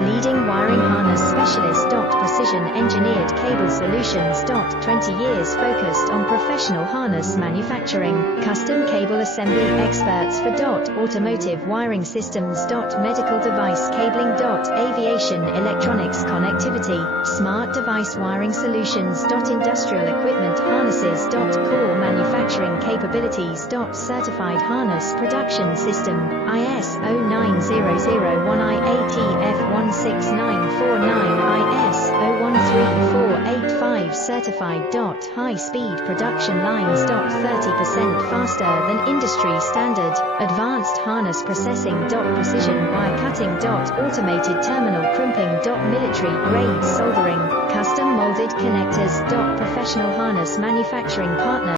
Leading wiring harness specialist. Precision engineered cable solutions. 20 years focused on professional harness manufacturing. Custom cable assembly experts for automotive wiring systems. Medical device cabling. Aviation electronics connectivity. Smart device wiring solutions. Industrial equipment harnesses. Core manufacturing capabilities. Certified harness production system. ISO 9001 IATF 16949 IS 013485 certified. High-speed production lines. 30% faster than industry standard. Advanced harness processing. Precision wire cutting. Automated terminal crimping. Military grade soldering. Custom molded connectors. Professional harness manufacturing partner.